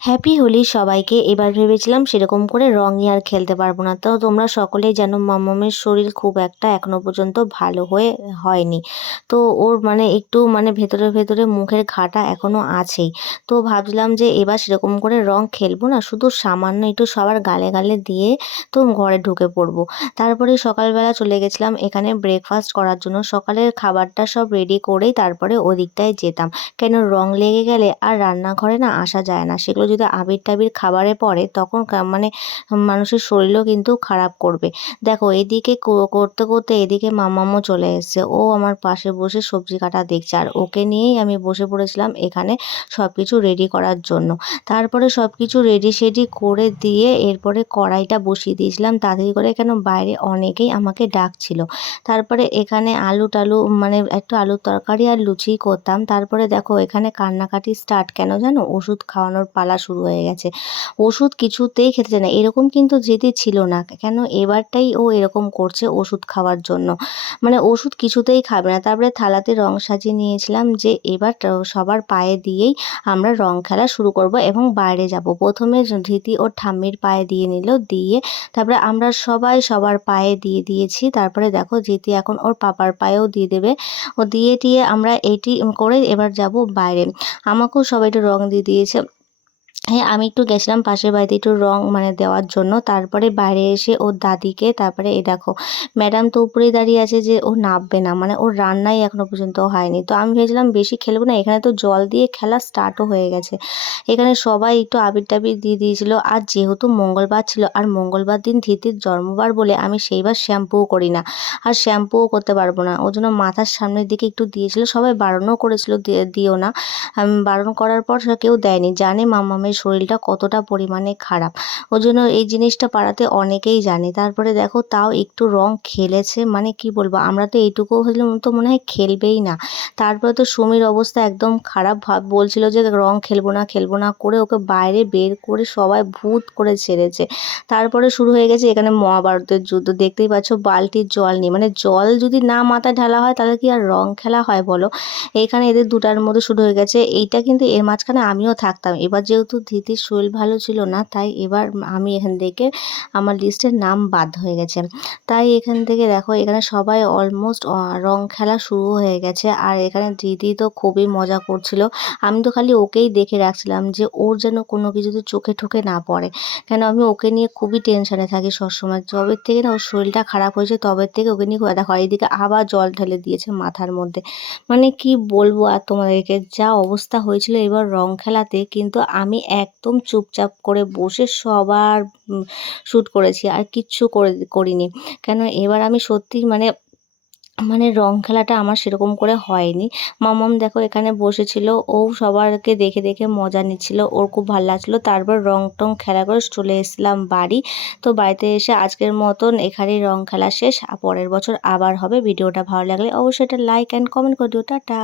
Happy Holi সবাইকে। এবার ভেবেছিলাম সেরকম করে রঙই আর খেলতে পারবো না। তো তোমরা সকলেই জানো মাম্মামের শরীর খুব একটা এখনো পর্যন্ত ভালো হয়নি। তো ওর একটু ভেতরে ভেতরে মুখের ঘাটা এখনো আছেই। তো ভাবছিলাম যে এবার সেরকম করে রং খেলবো না, শুধু সামান্য একটু সবার গালে গালে দিয়ে তো ঘরে ঢুকে পড়বো। তারপরে সকালবেলা চলে গেছিলাম এখানে ব্রেকফাস্ট করার জন্য। সকালের খাবারটা সব রেডি করেই তারপরে ওদিকটায় যেতাম। কেন, রং লেগে গেলে আর রান্নাঘরে না আসা যায় না। সেগুলো যদি আবির টাবির খাবারে পড়ে তখন মানুষের শরীরও কিন্তু খারাপ করবে। দেখো এদিকে করতে করতে এদিকে মামামও চলে এসেছে। ও আমার পাশে বসে সবজি কাটা দেখছে, আর ওকে নিয়েই আমি বসে পড়েছিলাম এখানে সব কিছু রেডি করার জন্য। তারপরে সব কিছু রেডি সেডি করে দিয়ে এরপরে কড়াইটা বসিয়ে দিয়েছিলাম তাড়াতাড়ি করে, কেন বাইরে অনেকেই আমাকে ডাকছিল। তারপরে এখানে আলু টালু একটু আলুর তরকারি আর লুচি করতাম। তারপরে দেখো এখানে কান্নাকাটি স্টার্ট, কেন জানো, ওষুধ খাওয়ানোর পালা শুরু হয়ে গেছে। ওষুধ কিছুতেই খেতে চায় না, এরকম কিন্তু জেদি ছিল না, কেন এবারটাই ও এরকম করছে ওষুধ খাওয়ার জন্য। ওষুধ কিছুতেই খাবে না। তারপরে থালাতে রং সাজিয়ে নিয়েছিলাম যে এবার সবার পায়ে দিয়েই আমরা রং খেলা শুরু করব এবং বাইরে যাব। প্রথমে ধৃতি ওর ঠাম্মির পায়ে দিয়ে নিল, দিয়ে তারপরে আমরা সবাই সবার পায়ে দিয়ে দিয়েছি। তারপরে দেখো ধৃতি এখন ওর পাপার পায়েও দিয়ে দেবে। ও দিয়ে টিয়ে আমরা এইটি করে এবার যাব বাইরে। আমাকেও সবাই একটু রং দিয়ে দিয়েছে। হ্যাঁ, আমি একটু গেছিলাম পাশের বাড়িতে একটু রং দেওয়ার জন্য। তারপরে বাইরে এসে ওর দাদিকে, তারপরে এই দেখো ম্যাডাম তো উপরেই দাঁড়িয়ে আছে যে ও নামবে না, ওর রান্নাই এখনো পর্যন্ত হয়নি। তো আমি ভেবেছিলাম বেশি খেলবো না, এখানে তো জল দিয়ে খেলা স্টার্টও হয়ে গেছে। এখানে সবাই একটু আবির টাবির দিয়ে দিয়েছিল। আর যেহেতু মঙ্গলবার ছিল, আর মঙ্গলবার দিন ধৃতির জন্মবার বলে আমি সেইবার শ্যাম্পুও করি না, আর শ্যাম্পুও করতে পারবো না। ওই জন্য মাথার সামনের দিকে একটু দিয়েছিল, সবাই বারণও করেছিল দিও না। বারণ করার পর কেউ দেয়নি, জানে মামামের শরীরটা কতটা পরিমাণে খারাপ। ওই জন্য এই জিনিসটা পাড়াতে অনেকেই জানে। তারপরে দেখো তাও একটু রং খেলেছে, কি বলবো, আমরা তো এইটুকু হলে তো মনে হয় খেলবেই না। তারপরে তো সুমির অবস্থা একদম খারাপ, বলছিল যে রং খেলবো না খেলবো না করে ওকে বাইরে বের করে সবাই ভূত করে ছেড়েছে। তারপরে শুরু হয়ে গেছে এখানে মহাভারতের যুদ্ধ। দেখতেই পাচ্ছ বালতির জল নেই, জল যদি না মাথায় ঢালা হয় তাহলে কি আর রং খেলা হয় বলো। এইখানে এদের দুটার মধ্যে শুরু হয়ে গেছে। এইটা কিন্তু এর মাঝখানে আমিও থাকতাম। এবার যেহেতু ধৃতির শরীর ভালো ছিল না, তাই এবার আমি এখান থেকে আমার লিস্টের নাম বাদ হয়ে গেছে। তাই এখান থেকে দেখো এখানে সবাই অলমোস্ট রং খেলা শুরু হয়ে গেছে। আর এখানে ধৃতি তো খুবই মজা করছিল। আমি তো খালি ওকেই দেখে রাখছিলাম যে ওর যেন কোনো কিছুতে চোখে ঠোকে না পড়ে, কেন আমি ওকে নিয়ে খুবই টেনশনে থাকি সবসময়। যবের থেকে না ওর শরীরটা খারাপ হয়েছে তবের থেকে ওকে নিয়ে দেখো এইদিকে আবার জল ঢেলে দিয়েছে মাথার মধ্যে। কি বলবো আর তোমাদেরকে, যা অবস্থা হয়েছিল এবার রং খেলাতে। কিন্তু আমি একদম চুপচাপ করে বসে সবার শ্যুট করেছি, আর কিচ্ছু করিনি। কেন এবার আমি সত্যি রং খেলাটা আমার সেরকম করে হয়নি। মামাম দেখো এখানে বসেছিল, ও সবারকে দেখে দেখে মজা নিচ্ছিল, ওর খুব ভালো লাগছিলো। তারপর রং টং খেলা করে চলে এসেছিলাম বাড়ি। তো বাড়িতে এসে আজকের মতন এখানেই রং খেলা শেষ। পরের বছর আবার হবে। ভিডিওটা ভালো লাগলে অবশ্যই এটা লাইক অ্যান্ড কমেন্ট করে দিও। টাটা।